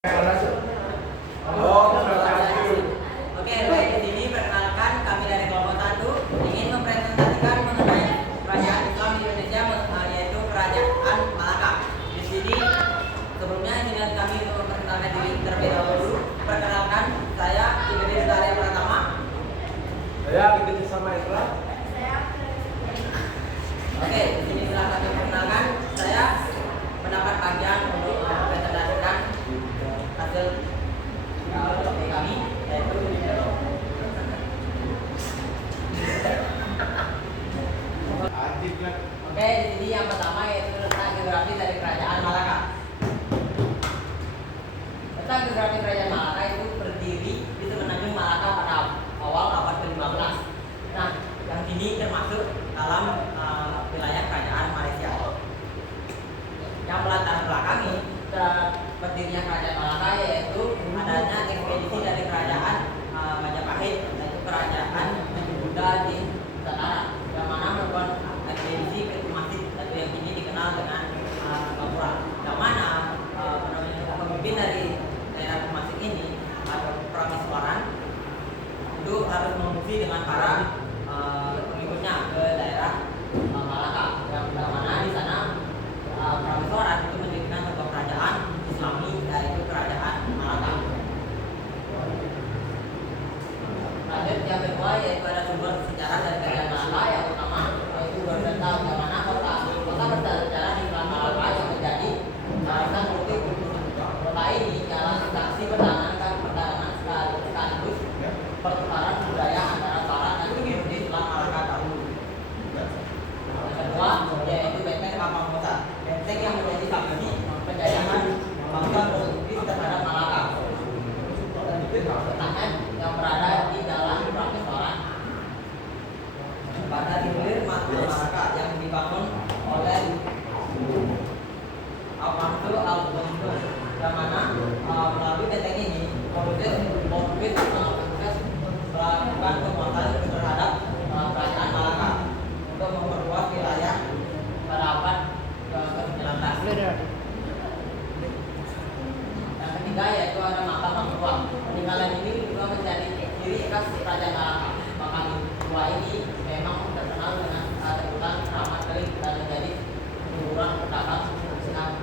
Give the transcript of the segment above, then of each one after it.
Oke, baik, di sini perkenalkan kami dari kelompok Tandu ingin mempresentasikan mengenai kerajaan Islam di Indonesia, yaitu Kerajaan Malaka. Di sini sebelumnya izinkan kami untuk memperkenalkan diri terlebih dahulu. Perkenalkan, saya Idris Arya Pratama. Saya Idris sama Islam. Oke, di sini setelah kami perkenalkan, saya mendapat bagian untuk mempresentasikan hasil topik kami, yaitu oke, di sini yang pertama yaitu letak geografi dari Kerajaan Malaka. Letak geografi Kerajaan Malaka itu berdiri di Semenanjung Malaka pada awal abad ke-15. Nah, yang ini termasuk dalam wilayah Kerajaan Malaysia. Yang melatar belakangi berdirinya Kerajaan Malaka yaitu adanya ekspedisi dari Kerajaan Majapahit, yaitu Kerajaan Buddha di Nusantara, yang mana melakukan ekspedisi ke Masjid atau yang kini dikenal dengan Gapura. Yang mana pemimpin dari daerah Masjid ini atau Prameswaran itu harus mengungsi dengan para pengikutnya ke daerah Malaka, yang mana di sana Prameswaran itu mendirikan sebuah kerajaan Islami, yaitu Kerajaan Malaka. Lanjut yang kedua yaitu ada sumber sejarah dari Kerajaan Malaka. Yang pertama yaitu bercerita bagaimana kota bersejarah di Malaka yang menjadi kawasan politik. Kota ini ialah saksi pertahanan sekaligus pertukaran budaya antara Barat dan Timur di Selat Malaka dahulu. Yang kedua yaitu Benteng Kapamota, benteng yang menjadi saksi penjajahan bangsa Portugis terhadap Malaka. Pertahanan yang berada di dalam Prameswaran. Pada hilir Malaka yang dibangun oleh Alfonso Alfonso, yang mana melalui benteng ini Portugis melakukan penguasaan terhadap kerajaan Malaka untuk memperluas wilayah pada abad ke-19. Yang ketiga yaitu ada makam Mangkuang. Peninggalan ini juga menjadi ciri khas Kerajaan Malaka. Makam tua ini memang terkenal dengan sebutan Keramat Keling dan menjadi kuburan perdagang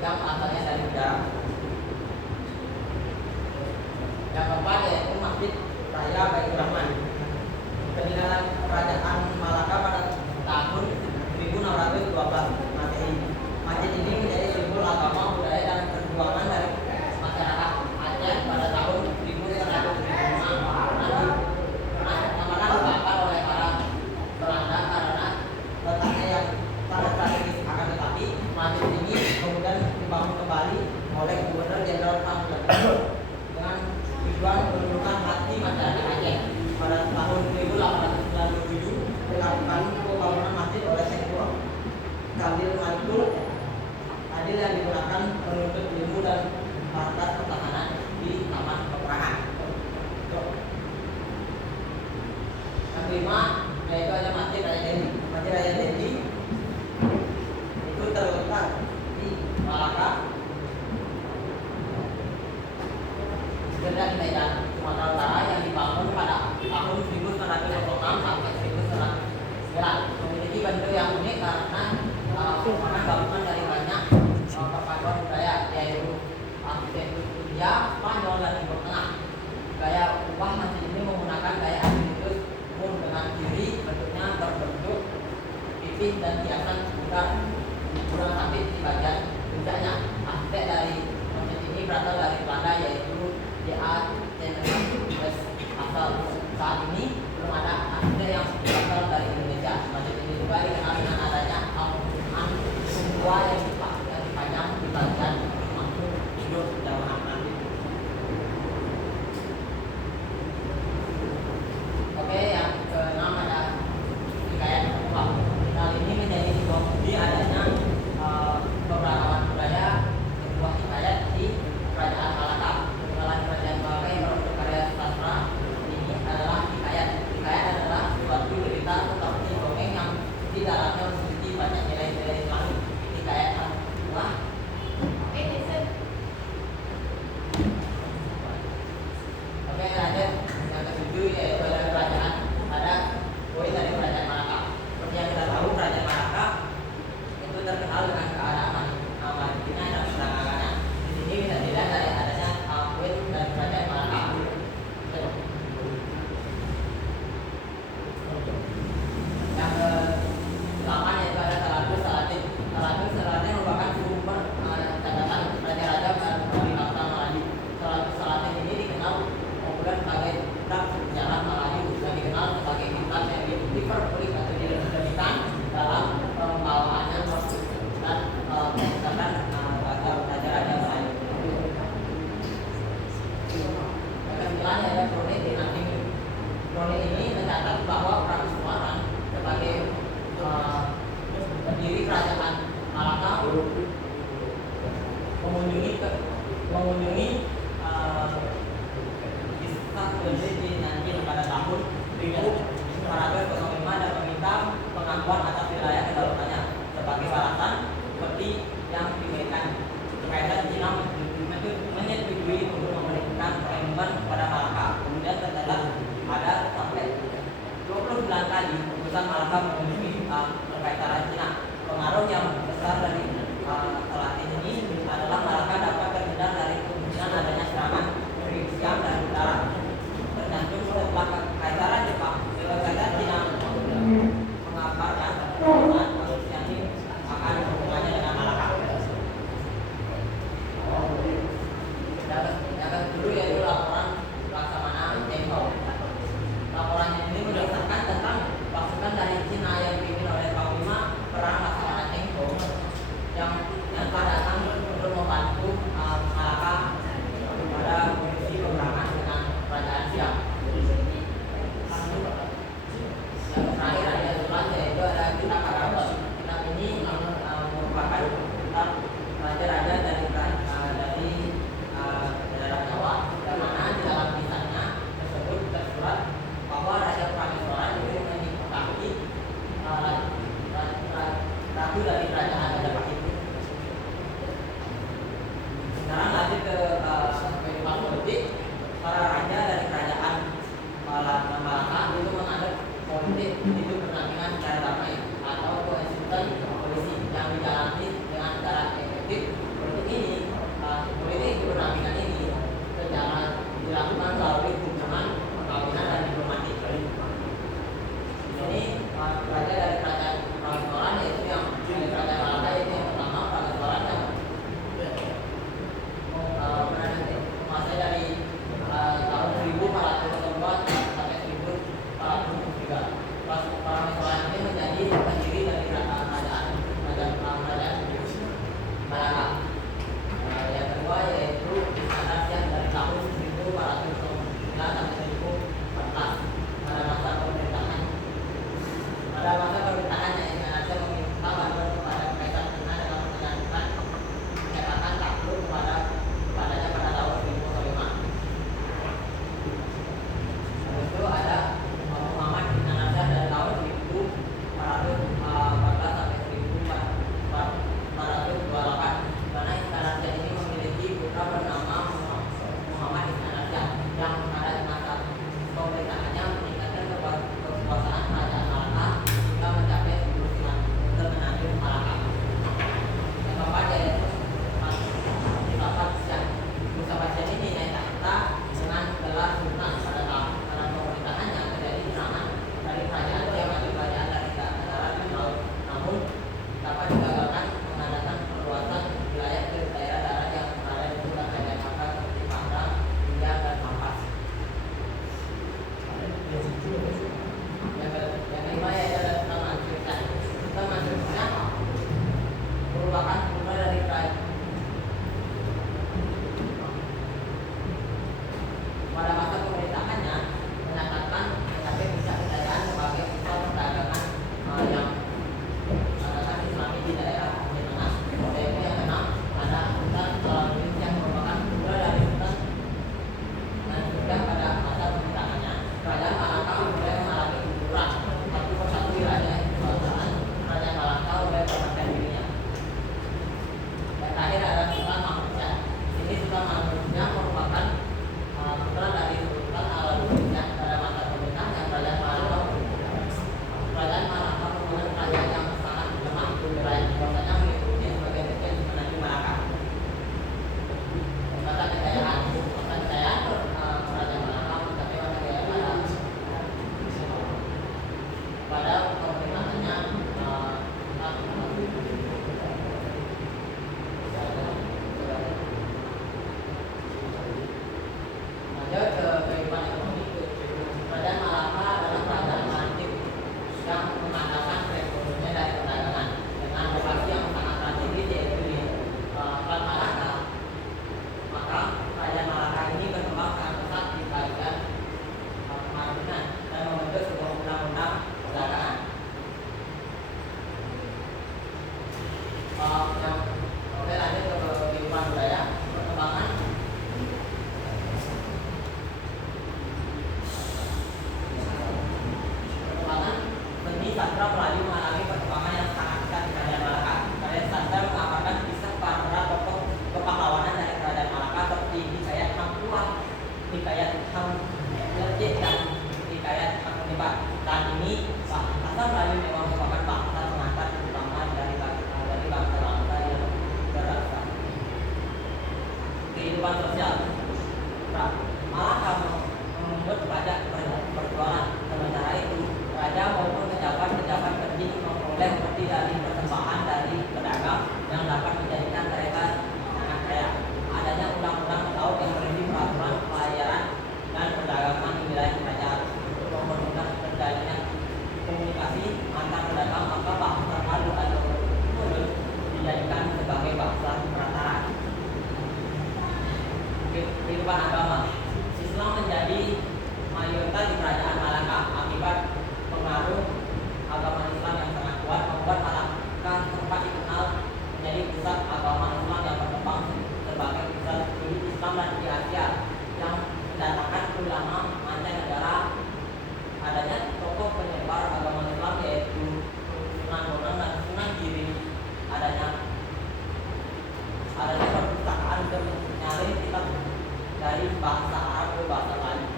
yang asalnya dari udara. Yang keempat yaitu Masjid Raya Baitur Rahman. Peninggalan Kerajaan Malaka pada tahun 1612 Masehi. Masjid ini menjadi simbol agama, budaya dan perjuangan dari masyarakat Aceh pada tahun 1105. Namanya dibakar oleh para Belanda karena letaknya yang sangat strategis. Akan tetapi masjid ini kemudian dibangun kembali oleh Gubernur Jenderal Kampujan dengan tujuan menurunkan hati masyarakat Aceh. Pada tahun 1897 dilakukan pembangunan masjid oleh Syekh Khalil Malikul Adil yang digunakan menuntut ilmu dan fakultas pertahanan di Taman Peperangan. Yang kelima yaitu ada Masjid Raya Deli. Masjid Raya Deli itu terletak di Malaka, di Medan, Sumatera Utara, yang dibangun pada tahun 1926 sampai 1909. Memiliki bentuk yang unik karena merupakan gabungan dari banyak perpaduan budaya, yaitu arsitektur India, Spanyol dan Timur Tengah. Gaya ubah masjid ini menggunakan gaya arsitektur umum dengan diri bentuknya berbentuk pipih dan hiasan kurang sabit di bagian puncaknya. Arsitek dari masjid ini berasal dari Belanda, yaitu D.A. Chenoweth. Asal saat ini belum ada arsitek yang berasal dari Indonesia. Masjid ini juga dikenal dengan adanya al-Quran tua yang dipajang di bagian masuk hidup jamaah nanti. Oke, yang keenam ada hikayat Tuhan. Hal ini menjadi Krone Dinasti. Krone ini mencatat bahwa Prabu Suwaran sebagai pendiri kerajaan Malaka mengunjungi Istana Dinasti pada tahun 1405 dan meminta pengakuan atas wilayah kedaulatannya sebagai balasan seperti yang diberikan. Kaisar Cina menyetujui untuk memberikan perlindungan kepada Malaka. Kemudian setelah ada sampai 20 komersial. Nah, Malaka membuat pajak berjualan. Sementara itu, raja maupun pejabat-pejabat penting memperoleh seperti dari persembahan dari pedagang yang dapat menjadikan mereka sangat kaya. Adanya undang-undang laut yang berisi peraturan pelayaran dan perdagangan di wilayah kerajaan untuk mempermudah terjadinya komunikasi antar pedagang, maka bahasa Melayu atau Melayu dijadikan sebagai bahasa perantara. Kehidupan agama, Islam menjadi mayoritas di kerajaan Malaka akibat pengaruh agama Islam yang sangat kuat, membuat Malaka sempat dikenal menjadi pusat agama Islam yang berkembang sebagai pusat studi Islam dan di Asia yang mendatangkan ulama mancanegara. Adanya tokoh penyebar agama Islam yaitu Sunan Bonang dan Sunan Giri. Adanya perpustakaan dan menyaring kitab dari bahasa Arab ke bahasa Melayu.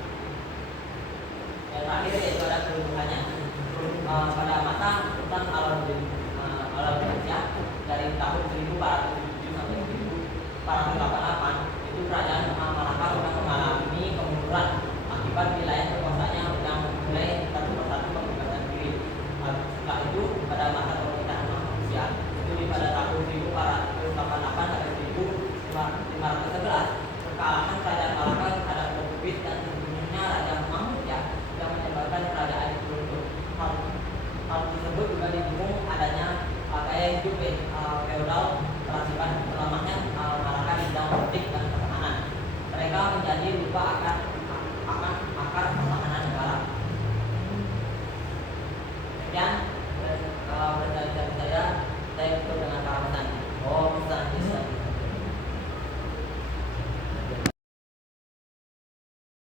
Yang terakhir yaitu ada kedudukannya. Pada masa Sultan Alauddin Syah dari tahun 1407 sampai 1488 itu kerajaan Malaka sudah mengalami kemunduran akibat wilayah kekuasaannya yang mulai satu persatu mengibarkan diri. Setelah itu pada masa pemerintahan Mahmud Syah itu pada tahun 1488 sampai 1511 kekalahan kerajaan Malaka terhadap Portugis dan tentunya Raja Mahmud Syah yang menyebabkan kerajaan itu runtuh. Hal tersebut juga didukung adanya gaya hidup feodal terasibat melemahnya Malaka di bidang politik dan pertahanan. Mereka menjadi lupa akan